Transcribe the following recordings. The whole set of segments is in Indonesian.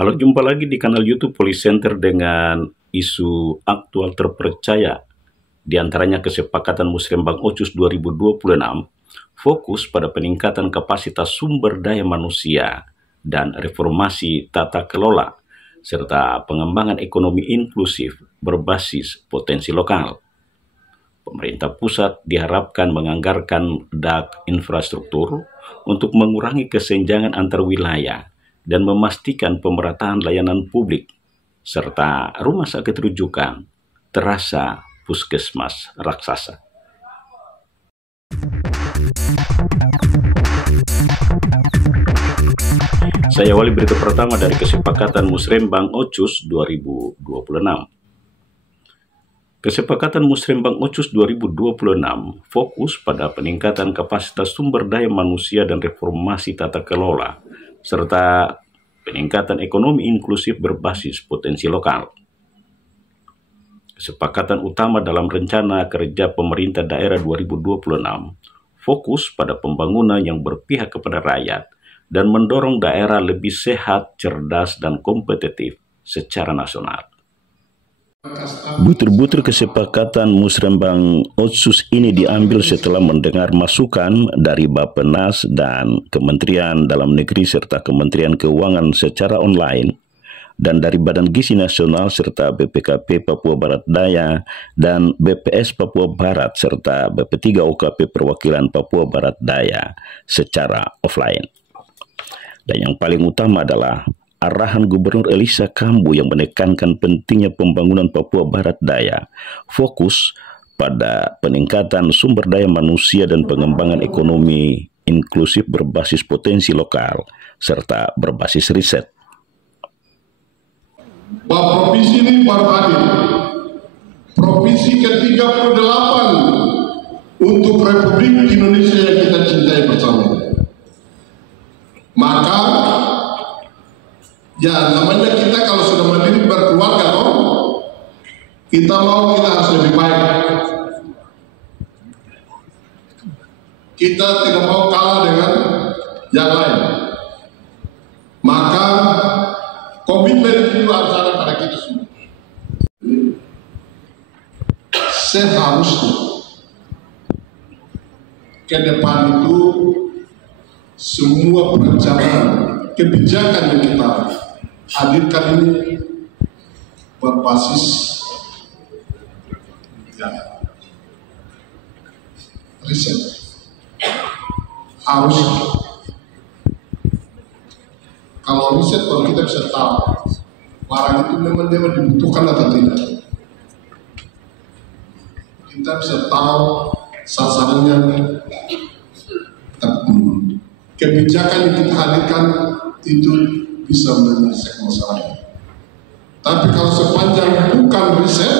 Halo, jumpa lagi di kanal YouTube Police Center dengan isu aktual terpercaya. Di antaranya kesepakatan Musrembang Ocus 2026 fokus pada peningkatan kapasitas sumber daya manusia dan reformasi tata kelola, serta pengembangan ekonomi inklusif berbasis potensi lokal. Pemerintah pusat diharapkan menganggarkan DAK infrastruktur untuk mengurangi kesenjangan antar wilayah dan memastikan pemerataan layanan publik, serta rumah sakit rujukan terasa puskesmas raksasa. Saya awali berita pertama dari kesepakatan Musrembang Ocus 2026. Kesepakatan Musrembang Ocus 2026 fokus pada peningkatan kapasitas sumber daya manusia dan reformasi tata kelola, serta peningkatan ekonomi inklusif berbasis potensi lokal. Kesepakatan utama dalam rencana kerja pemerintah daerah 2026 fokus pada pembangunan yang berpihak kepada rakyat dan mendorong daerah lebih sehat, cerdas, dan kompetitif secara nasional. Butir-butir kesepakatan Musrembang Ocus ini diambil setelah mendengar masukan dari Bappenas dan Kementerian Dalam Negeri serta Kementerian Keuangan secara online, dan dari Badan Gizi Nasional serta BPKP Papua Barat Daya dan BPS Papua Barat serta BP3 OKP Perwakilan Papua Barat Daya secara offline. Dan yang paling utama adalah arahan Gubernur Elisa Kambu yang menekankan pentingnya pembangunan Papua Barat Daya, fokus pada peningkatan sumber daya manusia dan pengembangan ekonomi inklusif berbasis potensi lokal, serta berbasis riset. Bahwa provinsi ini baru hadir, provinsi ke-38 untuk Republik Indonesia yang kita cintai bersama. Maka ya, namanya kita kalau sudah mandiri berkeluarga, kita harus lebih baik. Kita tidak mau kalah dengan yang lain. Maka komitmen itu harus ada pada kita semua. Seharusnya ke depan itu semua perencanaan kebijakan yang kita hadirkan ini berbasis riset. Harus kalau riset, kalau kita bisa tahu barang itu memang dia dibutuhkan atau tidak, kita bisa tahu sasarannya, kebijakan yang kita hadirkan itu bisa menyelesaikan masalahnya. Tapi kalau sepanjang bukan riset,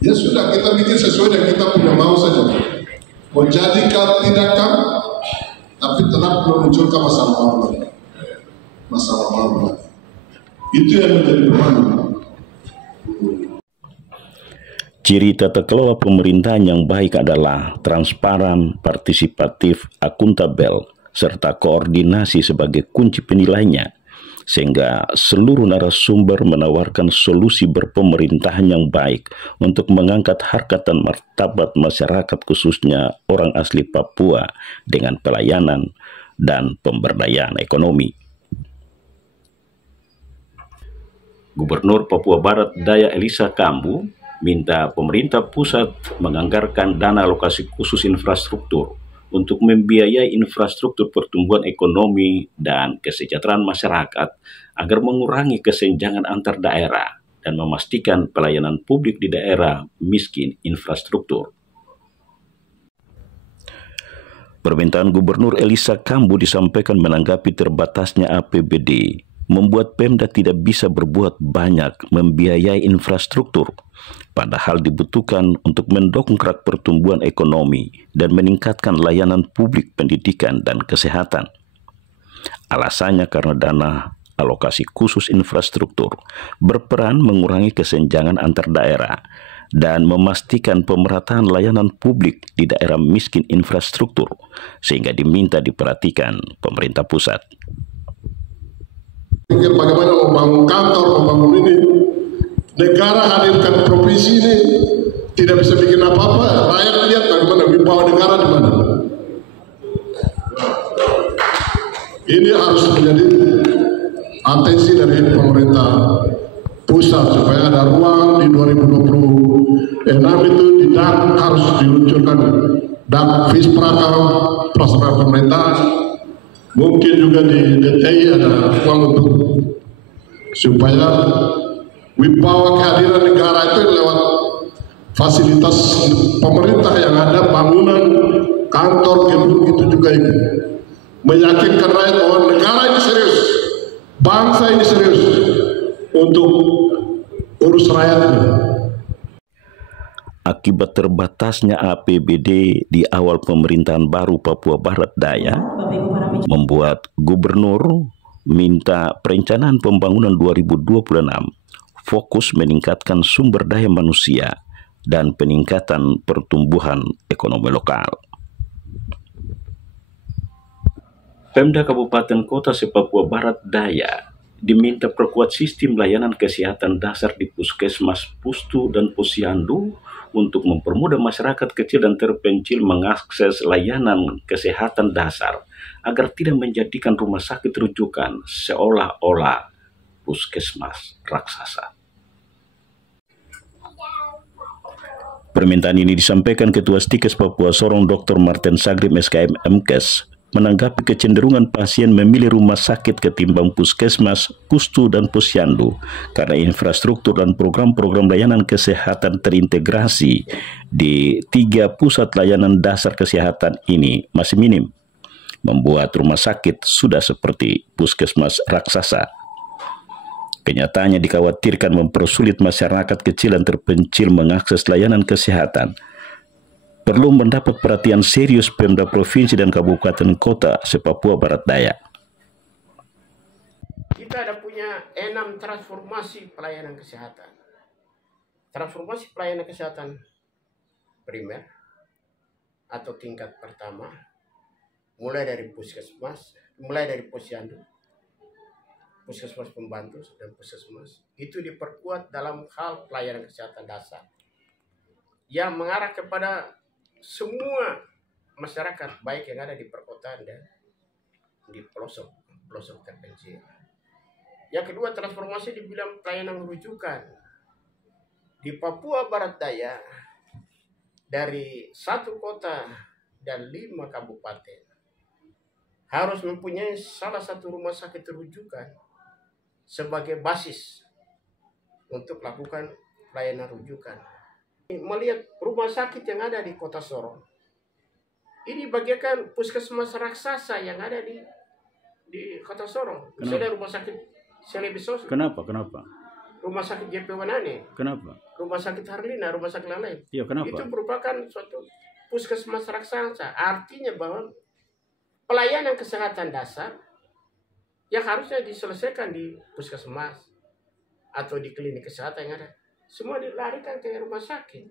ya sudah, kita bikin sesuai yang kita punya mau saja. Mau jadi tidak kan, tapi tetap memunculkan masalah baru. Masalah baru. Itu yang menjadi beban. Ciri tata kelola pemerintahan yang baik adalah transparan, partisipatif, akuntabel, serta koordinasi sebagai kunci penilainya, sehingga seluruh narasumber menawarkan solusi berpemerintahan yang baik untuk mengangkat harkat dan martabat masyarakat, khususnya orang asli Papua, dengan pelayanan dan pemberdayaan ekonomi. Gubernur Papua Barat Daya Elisa Kambu minta pemerintah pusat menganggarkan dana alokasi khusus infrastruktur untuk membiayai infrastruktur pertumbuhan ekonomi dan kesejahteraan masyarakat agar mengurangi kesenjangan antar daerah dan memastikan pelayanan publik di daerah miskin infrastruktur. Permintaan Gubernur Elisa Kambu disampaikan menanggapi terbatasnya APBD, membuat Pemda tidak bisa berbuat banyak membiayai infrastruktur, padahal dibutuhkan untuk mendongkrak pertumbuhan ekonomi dan meningkatkan layanan publik pendidikan dan kesehatan. Alasannya karena dana alokasi khusus infrastruktur berperan mengurangi kesenjangan antar daerah dan memastikan pemerataan layanan publik di daerah miskin infrastruktur, sehingga diminta diperhatikan pemerintah pusat. berpikir bagaimana membangun kantor, membangun ini. Negara hadirkan provinsi ini tidak bisa bikin apa-apa. Rakyat lihat bagaimana wibawa negara di mana. Ini harus menjadi atensi dari pemerintah pusat supaya ada ruang di 2026 itu di DAK harus diluncurkan DAK Vispraka perasaan pemerintahan. Mungkin juga di DTI ada uang untuk supaya wibawa kehadiran negara itu lewat fasilitas pemerintah yang ada, bangunan, kantor, gedung itu juga ikut meyakinkan rakyat bahwa negara ini serius, bangsa ini serius untuk urus rakyatnya. Akibat terbatasnya APBD di awal pemerintahan baru Papua Barat Daya, membuat gubernur minta perencanaan pembangunan 2026 fokus meningkatkan sumber daya manusia dan peningkatan pertumbuhan ekonomi lokal. Pemda Kabupaten Kota se-Papua Barat Daya diminta perkuat sistem layanan kesehatan dasar di Puskesmas Pustu dan Posyandu untuk mempermudah masyarakat kecil dan terpencil mengakses layanan kesehatan dasar agar tidak menjadikan rumah sakit rujukan seolah-olah puskesmas raksasa. Permintaan ini disampaikan Ketua Stikes Papua Sorong Dr. Martin Sagrim SKM MKes menanggapi kecenderungan pasien memilih rumah sakit ketimbang puskesmas, pustu, dan posyandu karena infrastruktur dan program-program layanan kesehatan terintegrasi di 3 pusat layanan dasar kesehatan ini masih minim, membuat rumah sakit sudah seperti puskesmas raksasa. Kenyataannya dikhawatirkan mempersulit masyarakat kecil dan terpencil mengakses layanan kesehatan. Perlu mendapat perhatian serius Pemda Provinsi dan Kabupaten Kota se-Papua Barat Daya. Kita ada punya 6 transformasi pelayanan kesehatan. Transformasi pelayanan kesehatan primer atau tingkat pertama, mulai dari puskesmas, mulai dari posyandu, puskesmas pembantu, dan puskesmas, itu diperkuat dalam hal pelayanan kesehatan dasar yang mengarah kepada semua masyarakat, baik yang ada di perkotaan dan di pelosok terpencil. Yang kedua, transformasi di bidang pelayanan rujukan. Di Papua Barat Daya, dari 1 kota dan 5 kabupaten, harus mempunyai salah satu rumah sakit rujukan sebagai basis untuk lakukan pelayanan rujukan. Melihat rumah sakit yang ada di Kota Sorong, ini bagaikan puskesmas raksasa yang ada di Kota Sorong. Misalnya rumah sakit Selebisos. Kenapa? Rumah sakit JP Wanane. Kenapa? Rumah sakit Harlina, rumah sakit lain. Iya, kenapa? Itu merupakan suatu puskesmas raksasa. Artinya bahwa pelayanan kesehatan dasar yang harusnya diselesaikan di puskesmas atau di klinik kesehatan yang ada, semua dilarikan ke rumah sakit.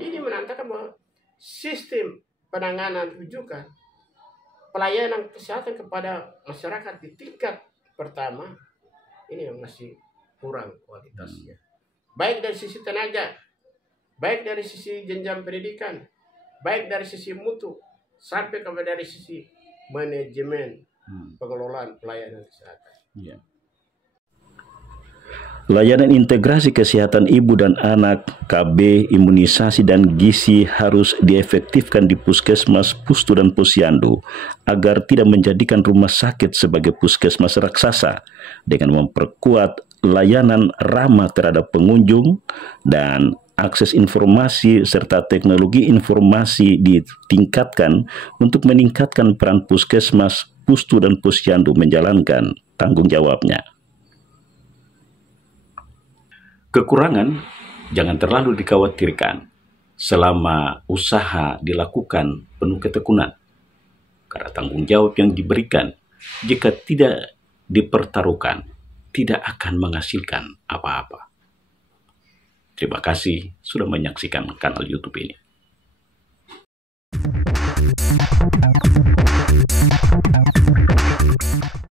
Ini menandakan bahwa sistem penanganan rujukan pelayanan kesehatan kepada masyarakat di tingkat pertama ini yang masih kurang kualitasnya. Baik dari sisi tenaga, baik dari sisi jenjang pendidikan, baik dari sisi mutu, sampai kepada dari sisi manajemen pengelolaan pelayanan kesehatan. Yeah. Layanan integrasi kesehatan ibu dan anak, KB, imunisasi dan gizi harus diefektifkan di puskesmas, pustu dan posyandu agar tidak menjadikan rumah sakit sebagai puskesmas raksasa dengan memperkuat layanan ramah terhadap pengunjung dan akses informasi serta teknologi informasi ditingkatkan untuk meningkatkan peran puskesmas, pustu dan posyandu menjalankan tanggung jawabnya. Kekurangan jangan terlalu dikhawatirkan selama usaha dilakukan penuh ketekunan. Karena tanggung jawab yang diberikan jika tidak dipertaruhkan tidak akan menghasilkan apa-apa. Terima kasih sudah menyaksikan kanal YouTube ini.